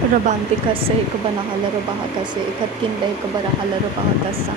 Rabantikase ikabanahala rabahakase ikatkin ikabarahala rabahakasa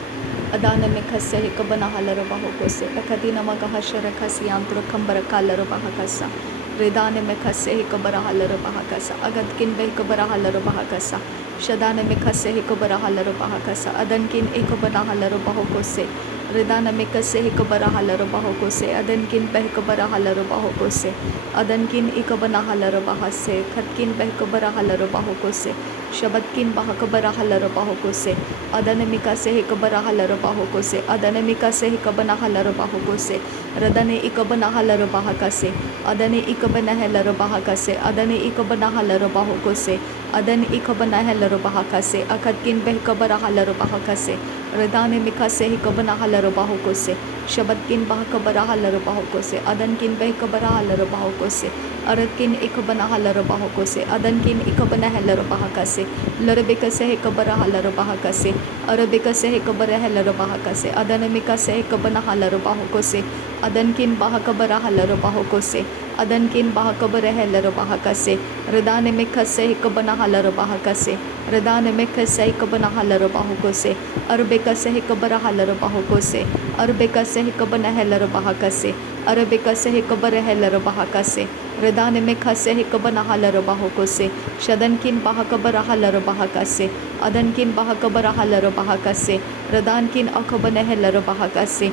adana mikase ikabanahala rabahokose akadina magahashara kasiyantra kambarakala rabahakasa redane mikase ikabarahala rabahakasa agadkin ikabarahala rabahakasa shadana mikase ikabarahala rabahakasa adankin ikabanahala rabahokose redana mikase ikabarahala rabahokose adankin ikabarahala rabahokose adankin ikabanahala rabahase khatkin ikabarahala rabahokose shabadkin bahakabarahala rabahokose adanamika se ikabarahala rabahokose adanamika se ikabanahala rabahokose radane ikabanahala rabahakase adane ikabanahala rabahakase adane ikabanahala rabahokose adan ikabanahala rabahakase akatkin ikabarahala rabahakase radane mikase ikabanahala rabahokose shabadkin bahakabarahala rabahokose adankin ikabarahala rabahokose aradkin ikabanahala rabahokose adankin ikabanahala rabahakase larbikase ikabarahala rabahakase arabikase ikabarahala rabahakase adanamikase ikabanahala rabahokose adankin bahakabarahala rabahokose adankin bahakabarahala rabahakase radane mikase ikabanahala rabahakase radane mikase ikabanahala rabahokose arbikase ikabarahala rabahokose arbikase ikabanahala rabahakase arabikase ikabarahala rabahakase radane mikase ikabanahala rabahokose shadankin bahakabarahala rabahakase adankin bahakabarahala rabahakase radankin akabanahala rabahakase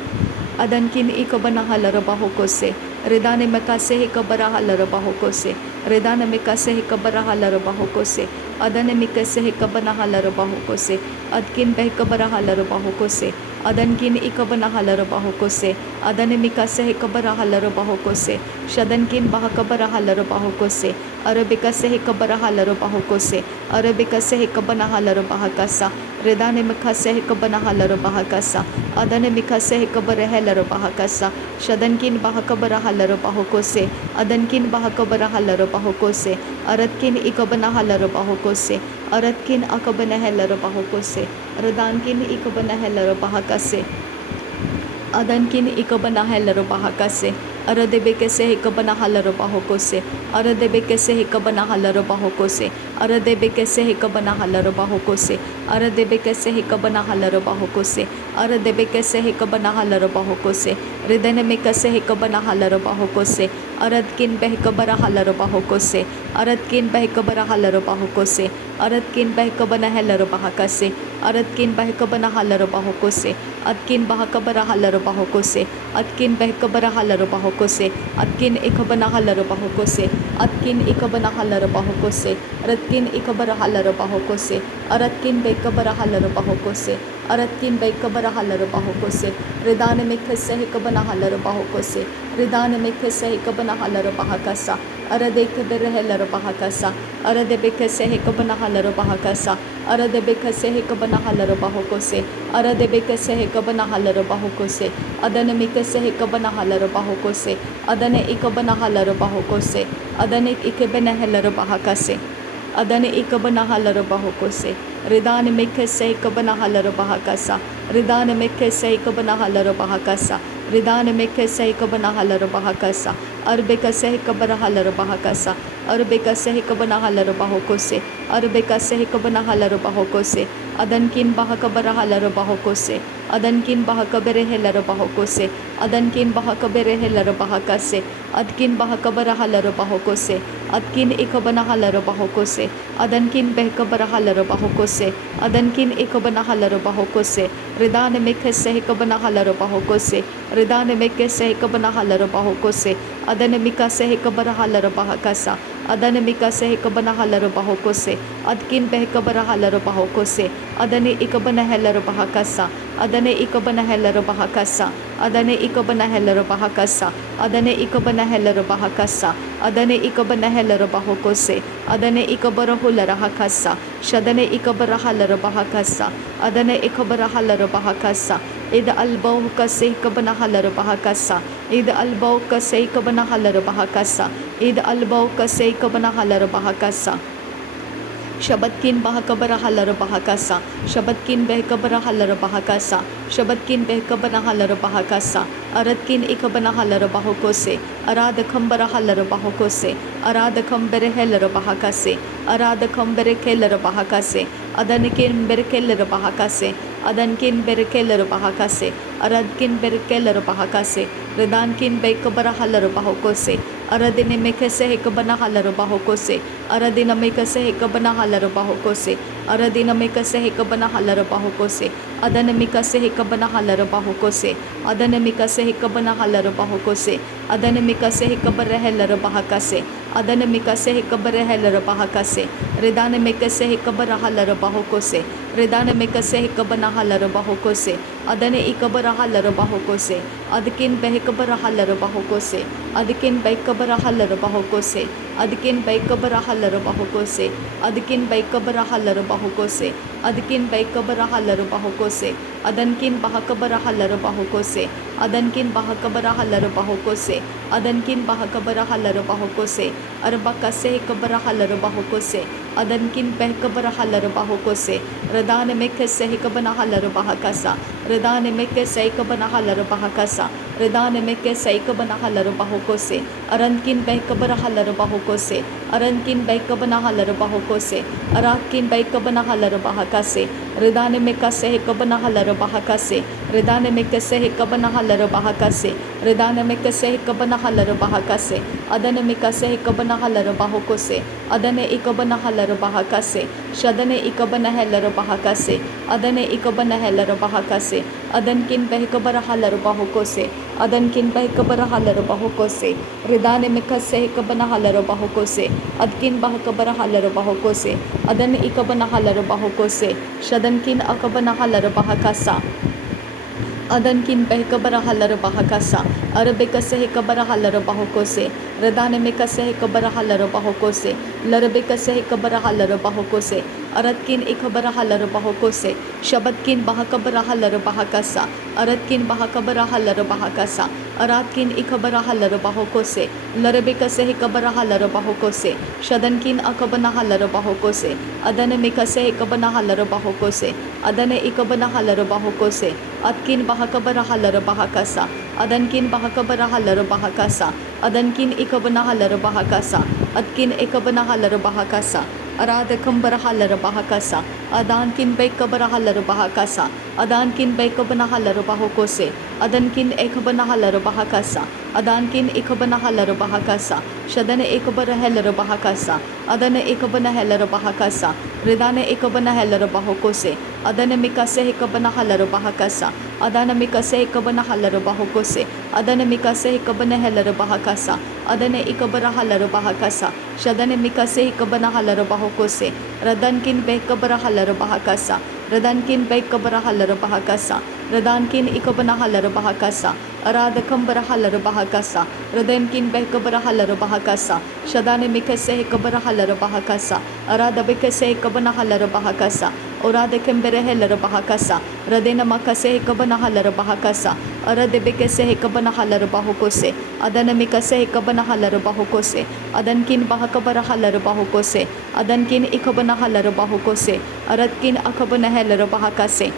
adankin ikabanahala rabahokose redane mikase ikabarahala rabahokose redane mikase ikabarahala rabahokose adane mikase ikabanahala rabahokose adkin ikabarahala rabahokose adankin ikabanahala rabahokose adane mikase ikabarahala rabahokose shadankin bahakabarahala rabahokose arabikase ikabarahala rabahokose arabikase ikabanahala rabahakasa redane mikase ikabanahala rabahakasa adane mikase ikabarahala rabahakasa shadankin bahakabarahala rabahokose adankin bahakabarahala rabahokose aradkin ikabanahala rabahokose aradkin akabanahala rabahokose radankin ikabanahala rabahakase adankin ikabanahala rabahakase aradebekase ikabanahala rabahokose aradebekase ikabanahala rabahokose aradebekase ikabanahala rabahokose aradebekase ikabanahala rabahokose aradebekase ikabanahala rabahokose ridanamikase ikabanahala rabahokose aradkin behikabarahala rabahokose aradkin behikabarahala rabahokose aradkin behikabanahala rabahakase aradkin behikabanahala rabahokose adkin bahakabarahala rabahokose adkin behikabarahala rabahokose adkin ikabanahala rabahokose adkin ikabanahala rabahokose radkin ikabarahala rabahokose aradkin behikabarahala rabahokose aradkin behikabarahala rabahokose redane mikase ikabanahala rabahokose redane mikase ikabanahala rabahakasa aradekabarahala rabahakasa aradebekase ikabanahala rabahakasa aradebekase ikabanahala rabahokose aradebekase ikabanahala rabahokose adane mikase ikabanahala rabahokose adane ikabanahala rabahokose adane ikabanahala rabahakase adane ikabanahala rabahokose redane mikase ikabanahala rabahakasa redane mikase ikabanahala rabahakasa redane mikase ikabanahala rabahakasa arbekase ikabarahala rabahakasa arbekase ikabanahala rabahokose arbekase ikabanahala rabahokose adankin bahakabarahala rabahokose adankin bahakaberehela rabahokose adankin bahakaberehela rabahakase adkin bahakabarahala rabahokose adkin ikabanahala rabahokose adankin behkabarahala rabahokose adankin ikabanahala rabahokose redane mikase ikabanahala rabahokose redane mikase ikabanahala rabahokose adane mikase ikabarahala rabahakasa adane mikase ikabanahala rabahokose adkin behkabarahala rabahokose adane ikabanahala rabahakasa adane ikabanahala rabahakasa adane ikabanahala rabahakasa adane ikabanahala rabahakasa adane ikabanahala rabahokose adane ikabarahula rahakasa shadane ikabarahala rabahakasa adane ikabarahala rabahakasa ida albaw kase ikabanahala rabahakasa ida albaw kase ikabanahala rabahakasa ida albaw kase ikabanahala rabahakasa Shabatkin bahakabara halara bahakasa. Shabatkin behkabara halara bahakasa. Shabatkin behkabana halara bahakasa. Aratkin ikabana halara bahokose. Aradakam bara halara bahokose. Aradakam bere helara bahakase. Aradakam bere kelara bahakase. Adanikin bere kelara bahakase. Adankin bere kelara bahakase. Aradkin bere kelara bahakase. Redankin behkabara halara bahokose. Aradine mekase hekabana halara bahokose. Aradina mekase hekabana halara bahokose. Aradina mekase hekabana halara bahokose. Adana mikase hekabana halara bahokose. Adana mikase hekabana halara bahokose. Adana mikase hekabara halara bahakase. Adana mikase hekabara halara bahakase. Redana mekase hekabara halara bahokose. Redana mekase hekabana halara bahokose. Adana ikabara halara bahokose. Adkin behekabara halara bahokose. Adkin behekabara halara bahokose. Adkin behekabara halara bahokose. Adkin behekabara halara bahokose. Adkin behekabara halara bahokose. Adankin bahakabara halara bahokose. Adankin bahakabara halara bahokose. Adankin bahakabara halara bahokose. Arbakase hekabara halara bahokose. Adankin behekabara halara bahokose. Radane mekase hekabana halara bahakasa. Redane mekase hekabana halara bahakasa. Redane mekase hekabana halara bahokose. Arankin behekabara halara bahokose. Arankin behekabana halara bahokose. Aratkin behekabana halara bahakase. Redane mekase hekabana halara bahakase. Redane mekase hekabana halara bahakase. Redane mekase hekabana halara bahakase. Adane mekase hekabana halara bahokose. Adane ikabana halara bahakase. Shadane ikabana halara bahakase. Adane ikabana halara bahakase. Adankin behekabara halara bahokose. Adankin behekabara halara bahokose. Redane mekase hekabana halara bahokose. Adkin bahakabara halara bahokose. Adane ikabana halara bahokose. Shadankin akabana halara bahakasa. Adankin behkabara halara bahakasa. Arabekase hekabara halara bahokose. Radane mekase hekabara halara bahokose. Larabekase hekabara halara bahokose. Aratkin ikabara halara bahokose. Shabatkin bahakabara halara bahakasa. Aratkin bahakabara halara bahakasa. Aratkin ikabara halara bahokose. Larabekase hekabara halara bahokose. Shadankin akabana halara bahokose. Adane mekase hekabana halara bahokose. Adane ikabana halara bahokose. Atkin bahakabara halara bahakasa. Adankin bahakabara halara bahakasa. Adankin ikabana halara bahakasa. Atkin ikabana halara bahakasa. Aradakambara halara bahakasa. Adankin behkabara halara bahakasa. Adankin behkabana halara bahokose. Adankin ekabana halara bahakasa. Adankin ikabana halara bahakasa. Shadane ekabara halara bahakasa. Adane ekabana halara bahakasa. Redane ekabana halara bahokose. Adane mikase hekabana halara bahakasa. Adana mikase hekabana halara bahokose. Adane mikase hekabana halara bahakasa. Adane ikabara halara bahakasa. Shadane mikase hekabana halara bahokose. Radankin behkabara halara bahakasa. Radankin behkabara halara bahakasa. Radankin ikabana halara bahakasa. Aradakambara halara bahakasa. Radankin behkabara halara bahakasa. Shadane mikase hekabara halara bahakasa. Arada bekase hekabana halara bahakasa. Orade kembere halara bahakasa. Radena makase hekabana halara bahakasa. Arade bekase hekabana halara bahokose. Adana mikase hekabana halara bahokose. Adankin bahakabara halara bahokose. Adankin ikabana halara bahokose. Aratkin akabana halara bahakase.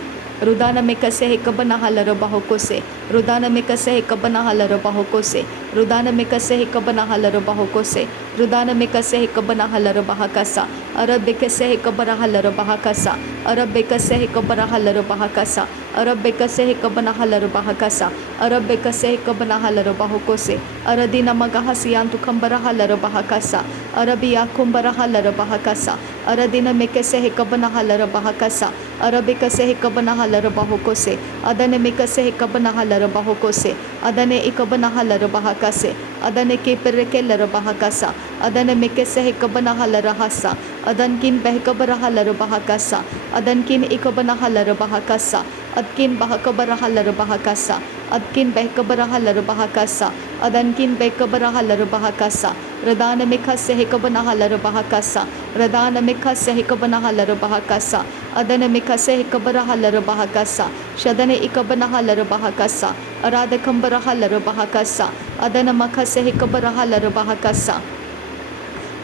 Rudana mekase hekabana halara bahokose. Rudana mekase hekabana halara bahokose. Rudana mekase hekabana halara bahokose. Rudana mekase hekabana halara bahakasa. Arab bekase hekabara halara bahakasa. Arab bekase hekabara halara bahakasa. Arab bekase hekabana halara bahakasa. Arab bekase hekabana halara bahokose. Aradina magahasiyantu kambara halara bahakasa. Arabiya kumbara halara bahakasa. Aradina mekase hekabana halara bahakasa. Arabikase hekabana halara bahokose. Adane mekase hekabana halara bahokose. Adane ikabana halara bahakase. Adane kepereke lara bahakasa. Adane mekase hekabana halara hasa. Adankin behkabara halara bahakasa. Adankin ikabana halara bahakasa. Adkin bahakabara halara bahakasa. Adkin behkabara halara bahakasa. Adankin behkabara halara bahakasa. Radana mekase hekabana halara bahakasa. Radana mekase hekabana halara bahakasa. Adana mekase hekabara halara bahakasa. Shadane ikabana halara bahakasa. Arada kambara halara bahakasa. Adana makase hekabara halara bahakasa.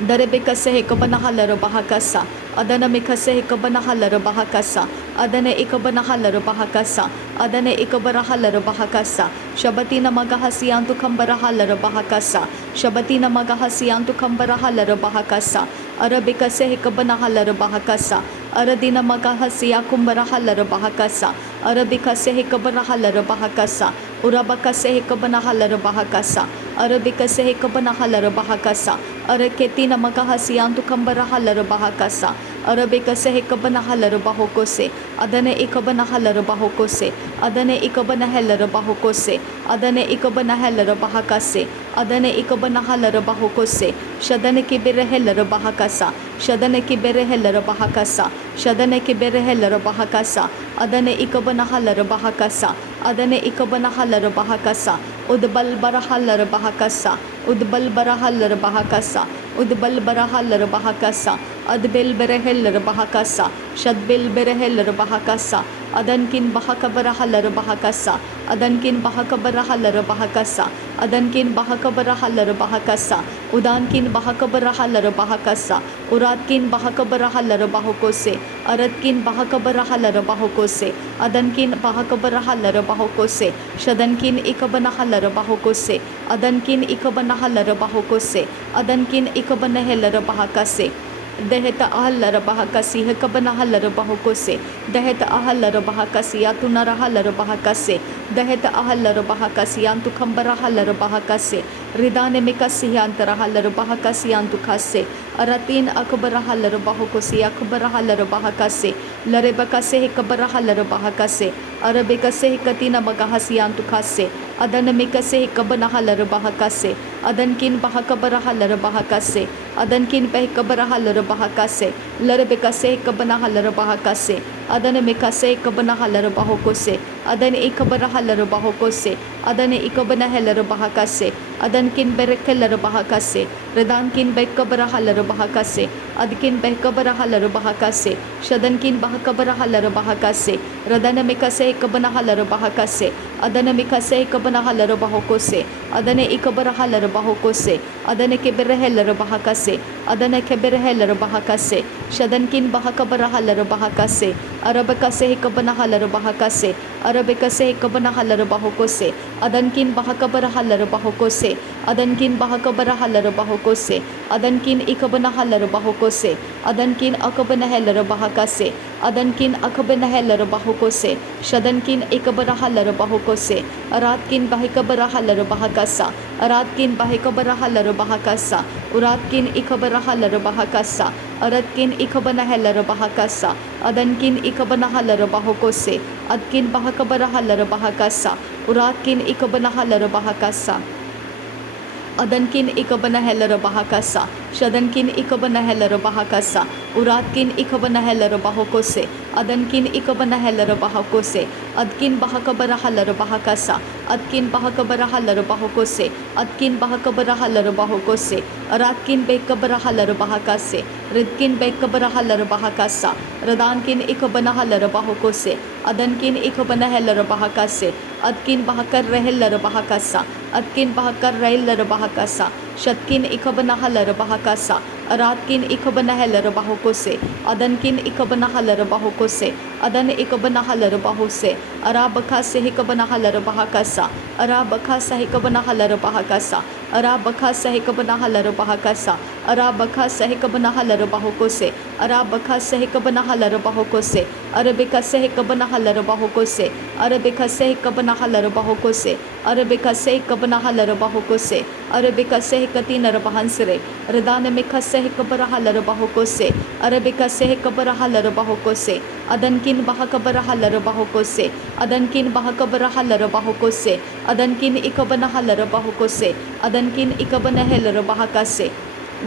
Darebekase hekabana halara bahakasa. adana mikase hikabana halara bahakasa, adana ikabana halara bahakasa, adana ikabara halara bahakasa, shabatina magahasiantu kambara halara bahakasa, shabatina magahasiantu kambara halara bahakasa, arabikase hikabana halara bahakasa, aradina magahasiya kumbara halara bahakasa, arabikase hikabara halara bahakasa, urabakase hikabana halara bahakasa, arabikase hikabana halara bahakasa, araketina magahasiantu kambara halara bahakasa, arabikase hikabana halara bahokose, adane ikabana halara bahokose, adane ikabana halara bahokose, adane ikabana halara bahakase, adane ikabana halara bahokose, shadane kibere halara bahakasa, shadane kibere halara bahakasa, shadane kibere halara bahakasa, adane ikabana halara bahakasa, adane ikabana halara bahakasa, udbal bara halara bahakasa, udbal bara halara bahakasa, udbal bara halara bahakasa, adbil bere halara bahakasa, shadbil bere halara bahakasa, adankin bahakabara halara bahakasa, adankin bahakabara halara bahakasa, adankin bahakabara halara bahakasa, udankin bahakabara halara bahakasa, uratkin bahakabara halara bahokose, aratkin bahakabara halara bahokose, adankin bahakabara halara bahokose, shadankin ikabana halara bahokose, adankin ikabana halara bahokose, adankin ikabana halara bahakase, deheta ahallara bahakasi hekabana halara bahokose, deheta ahallara bahakasi atunara halara bahakase, deheta ahallara bahakasi antu kambara halara bahakase, ridane mikasi antara halara bahakasi antu kase, aratin akbara halara bahokose akbara halara bahakase, lare bakase hekabara halara bahakase, arabikase hekatina magahasi antu kase, adan mikase hekabana halara bahakase, adankin bahakabara halara bahakase, adankin behkabara halara bahakase, larabikase hekabana halara bahakase, adan mikase hekabana halara bahokose, adan ikabara halara bahokose, adan ikabana halara bahakase, adankin berekelara bahakase, redankin behkabara halara bahakase, adkin behkabara halara bahakase, shadankin bahakabara halara bahakase, radana mikase hekabana halara bahakase, adana mikase hekabana halara bahokose, adane ikabara halara bahokose, adane kebere halara bahakase, adane kebere halara bahakase, shadankin bahakabara halara bahakase, arabakase hekabana halara bahakase, arabakase hekabana halara bahokose, adankin bahakabara halara bahokose, adankin bahakabara halara bahokose, adankin ikabana halara bahokose, adankin akabana halara bahakase, adankin akabana halara bahokose, shadankin ikabara halara bahokose, aratkin bahikabara halara bahakasa, aratkin bahikabara halara bahakasa, uratkin ikabara halara bahakasa, aratkin ikabana halara bahakasa, adankin ikabana halara bahokose, adkin bahakabara halara bahakasa, uratkin ikabana halara bahakasa, adankin ikabana halara bahakasa, shadankin ikabana halara bahakasa, uratkin ikabana halara bahokose, adankin ikabana halara bahokose, adkin bahakabara halara bahakasa, adkin bahakabara halara bahokose, adkin bahakabara halara bahokose, aratkin bekabara halara bahakase, ridkin bekabara halara bahakasa, radankin ikabana halara bahokose, adankin ikabana halara bahakase, adkin bahakar rehelara bahakasa, adkin bahakar rehelara bahakasa, shatkin ikabana halara bahakasa, aratkin ikabana halara bahokose, adankin ikabana halara bahokose, adan ikabana halara bahose, arabakase hikabana halara bahakasa, arabakasa hikabana halara bahakasa, arabakasa hikabana halara bahakasa, arabakasa hikabana halara bahokose, arabakasa hikabana halara bahokose, arabikase hikabana halara bahokose, arabikase hikabana halara bahokose, arabikase hikabana halara bahokose, arabikase hikatina rabahansre, radana mikase hikabara halara bahokose, arabikase hikabara halara bahokose, adankin bahakabara halara bahokose, adankin bahakabara halara bahokose, adankin ikabana halara bahokose, adankin ikabana halara bahakase,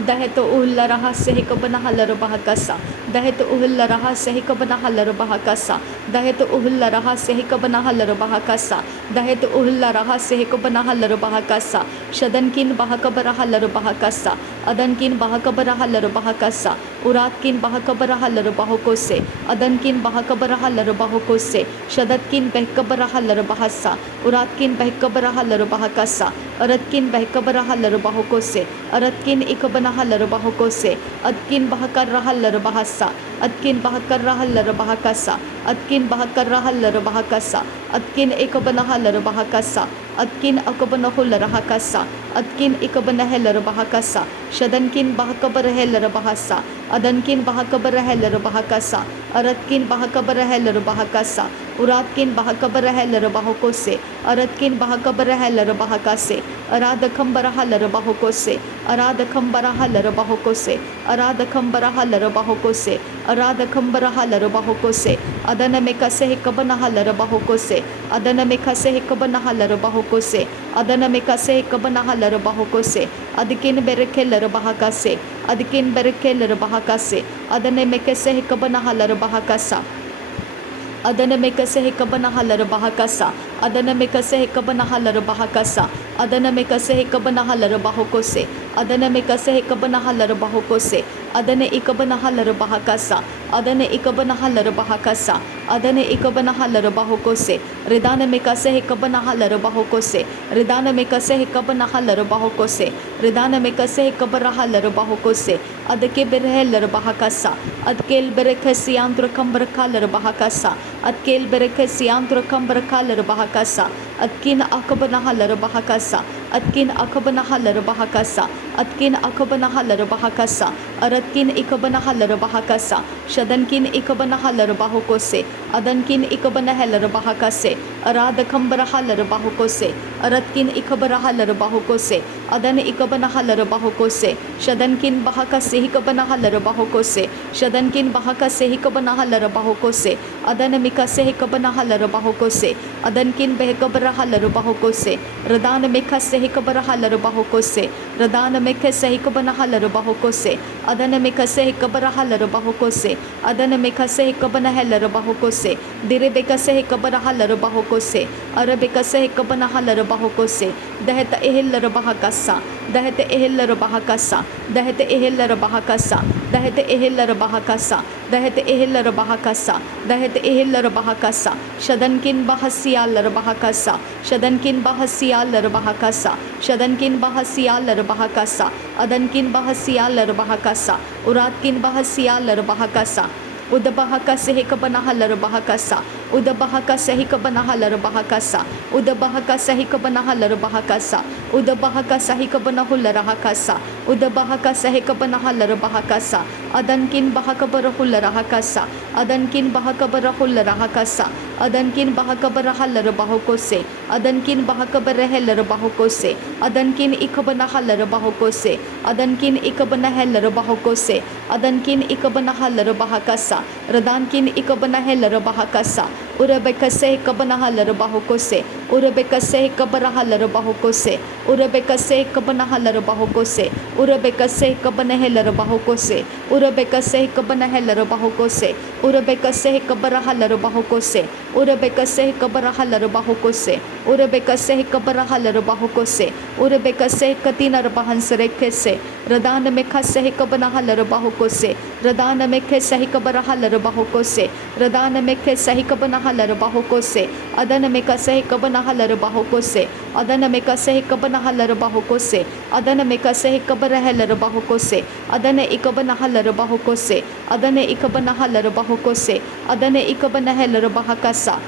daheto uhla raha se hikabana halara bahakasa, daheto uhla raha se hikabana halara bahakasa, daheto uhla raha se hikabana halara bahakasa, daheto uhla raha se hikabana halara bahakasa, shadankin bahakabara halara bahakasa, adankin bahakabara halara bahakasa, Uratkin bahakabarahal bahokose, Adankin bahakabarahal bahokose, Shadatkin behkabarahal bahasa, Uratkin behkabarahal bahakasa, Aratkin behkabarahal bahokose, Aratkin ikabanahal bahokose, Adkin bahakarahal bahasa, Adkin bahakarahal bahakasa, Adkin bahakarahal bahakasa, Adkin ikabanahal bahakasa, Adkin akabanahul rahakasa, Adkin ikabanahel bahakasa, Shadankin bahakabarahel bahasa, Adankin bahakabarahel bahakasa, Aratkin bahakabarahel bahakasa, Uratkin bahakabarahel bahokose, Aratkin bahakabarahel bahakase, Aradakhambarahal bahokose, Aradakhambarahal bahokose, Aradakhambarahal bahokose, Aradakhambarahal bahokose, Adanamekase hikabanahal bahokose, Adanamekase hikabanahal bahokose, Adanamekase hikabanahal bahokose, Adikin berekel bahakase, Adikin berekel bahakase, Adanemekase hikabanahal bahakasa, Adanamekase hikabanahal bahakasa, Adanamekase hikabanahal bahakasa, Adanamekase hikabanahal bahokose, Adanamekase hikabanahal bahokose, Adane ikabanahal bahakasa, Adane ikabanahal bahakasa, Adane ikabanahal bahokose, Ridanamekase hikabanahal bahokose, Ridanamekase hikabanahal bahokose, Ridanamekase hikabarahal bahokose, Adake berehel bahakasa, Adkel berekasiantro kambarakal bahakasa, Adkel berekasiantro kambarakal bahakasa, Adkin akabanahal bahakasa, Adkin akabanahal bahakasa, Adkin akabanahal bahakasa, Aratkin ikabanahal bahakasa, Shadankin ikabanahal bahokose, Adankin ikabanahal bahakase, Aradakhambarahal bahokose, Aratkin ikabarahal bahokose, Adan ikabanahal bahokose, Shadankin bahakase hikabanahal bahokose, Shadankin bahakase hikabanahal bahokose, Adanamikase hikabanahal bahokose, Adankin behikabarahal bahokose, Radanamikase hikabarahal bahokose, Radanamikase hikabanahal bahokose, Adanamikase hikabarahal bahokose, Adanamikase hikabanahal bahokose, Direbekase hikabarahal bahokose, Arabekase hikabanahal bahokose, Daheta ehil bahakasa, Daheta ehil bahakasa, Daheta ehil bahakasa, Daheta ehil bahakasa, Daheta ehil bahakasa, Daheta ehil bahakasa, Shadankin bahasial bahakasa, Shadankin bahasial bahakasa, Shadankin bahasial bahakasa, Adankin bahasial bahakasa, Uratkin bahasial bahakasa, Udabahakase hikabanahal bahakasa, Udabahakase hikabanahal bahakasa, Udabahakase hikabanahal bahakasa, Udabahakase hikabanahul rahakasa, Udabahakase hikabanahal bahakasa, Adankin bahakabarahul rahakasa, Adankin bahakabarahul rahakasa, Adankin bahakabarahal bahokose, Adankin bahakabarahel bahokose, Adankin ikabanahal bahokose, Adankin ikabanahel bahokose, Adankin ikabanahal bahakasa, Radankin ikabanahel bahakasa, Urabekase hikabanahal bahokose, Urabekase hikabarahal bahokose, Urabekase hikabanahal bahokose, Urabekase hikabanahel bahokose, Urabekase hikabanahel bahokose, Urabekase hikabarahal bahokose, Urabekase hikabarahal bahokose, Urabekase hikabarahal bahokose, Urabekase hikatinar bahansarekese, Radanamekase hikabanahal bahokose, Radanamekase hikabarahal bahokose, Radanamekase hikabanahal bahokose, Adanamekase hikabanahal bahokose, Adanamekase hikabanahal bahokose, Adanamekase hikabarahal bahokose, Adane ikabanahal bahokose, Adane ikabanahal bahokose, Adane ikabanahal bahakasa,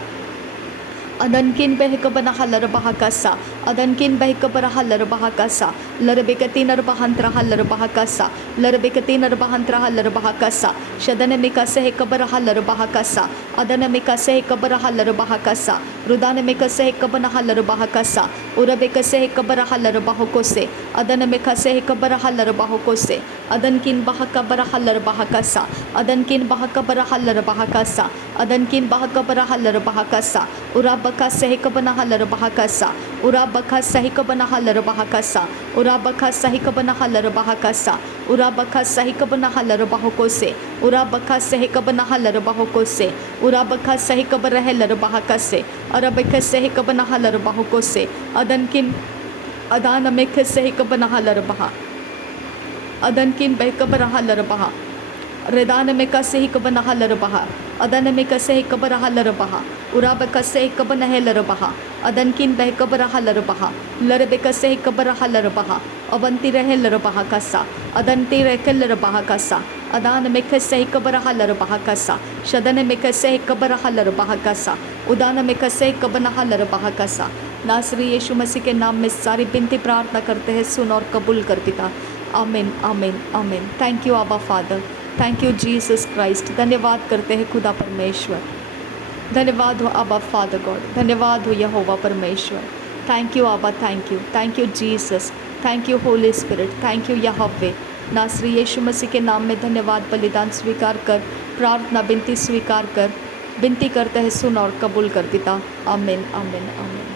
Adankin behikabanahal bahakasa, Adankin behikabarahal bahakasa, Larbekatinar bahantrahal bahakasa, Larbekatinar bahantrahal bahakasa, Shadanamikase hikabarahal bahakasa, Adanamikase hikabarahal bahakasa, Rudanamikase hikabanahal bahakasa, Urabekase hikabarahal bahokose, Adanamikase hikabarahal bahokose, Adankin bahakabarahal bahakasa, Adankin bahakabarahal bahakasa, Adankin bahakabarahal bahakasa, Urabakase hikabanahal bahakasa, Urabakase hikabanahal bahakasa, Urabakase hikabanahal bahakasa, Urabakase hikabanahal bahokose, Urabakase hikabanahal bahokose, Urabakase hikabarahal bahakase, Arabakase hikabanahal bahokose, Adankin Adanamekase hikabanahal baha, Adankin behikabarahal baha, रेदान में कसे ही Cubbon huller बहा अदन में कसे ही cover huller बहा उराब कसे ही Cubbon है लर बहा अदन किन बह कबर हलर बहा लरबे कसे ही कबर हलर बहा अबंती रहे लर बहा कसा अदंती रह लर बहा कसा अदान में कसे ही कबर हलर बहा कसा शदन में कसे ही कबर हलर बहा कसा उदान में कसे ही कबन हलर बहा कसा। नासरी यीशु मसीह के नाम में सारी बिनती प्रार्थना करते हैं, सुन और कबूल कर पिता। आमीन आमीन आमीन। थैंक यू आबा father, thank you Jesus Christ. धन्यवाद करते हैं खुदा परमेश्वर, धन्यवाद हो आबा फादर गॉड, धन्यवाद हो यहोवा परमेश्वर। Thank you Abba, thank you Jesus, thank you Holy Spirit, thank you Yahweh. नासरी यीशु मसीह के नाम में धन्यवाद, बलिदान स्वीकार कर, प्रार्थना विनती स्वीकार कर, विनती करते हैं, सुन और कबूल कर पिता। आमीन आमीन आमीन।